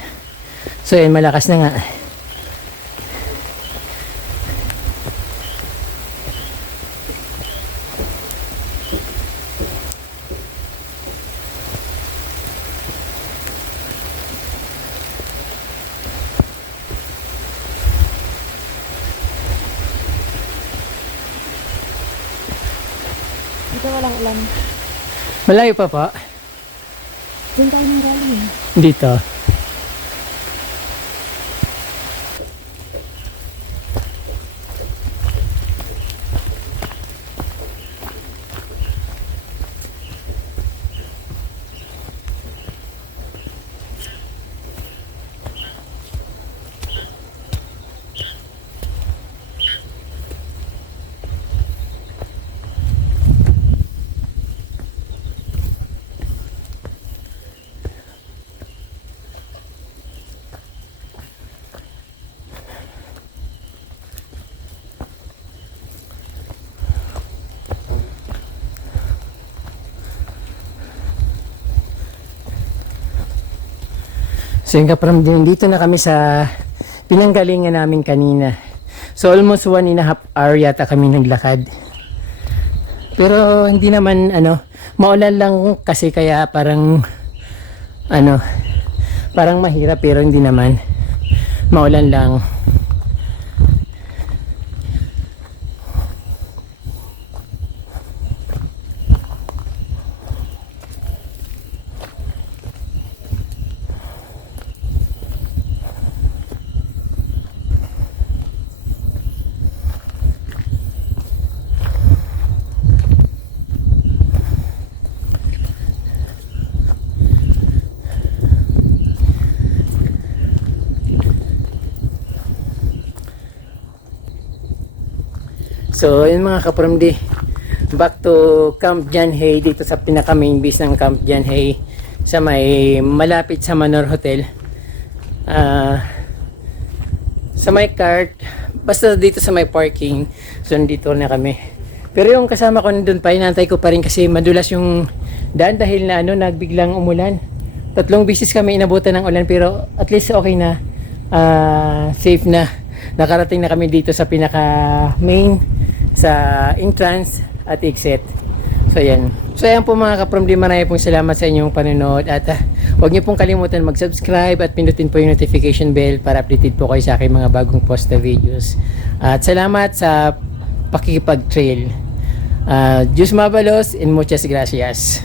So yan, malakas na nga. Dito walang ulan. Malayo pa po. Doon tayo ng galing. Dito. So yung kapramdam, dito na kami sa pinanggalingan namin kanina. So almost 1.5 hour yata kami naglakad. Pero hindi naman maulan lang kasi kaya parang parang mahirap pero hindi naman. Maulan lang. So, yun mga kapramdi, back to Camp John Hay dito sa pinaka main base ng Camp John Hay sa may malapit sa Manor Hotel. Sa may cart, basta dito sa may parking, so nandito na kami. Pero yung kasama ko nandun pa, inantay ko pa rin kasi madulas yung daan dahil na nagbiglang umulan. 3 beses kami inabutan ng ulan pero at least okay na, safe na. Nakarating na kami dito sa pinaka main, sa entrance at exit. So yan. So yan po mga kapramdi, marami pong salamat sa inyong panonood at huwag niyo pong kalimutan mag-subscribe at pindutin po yung notification bell para updated po kayo sa aking mga bagong post na videos. At salamat sa pakikipag-trail. Diyos mabalos and muchas gracias.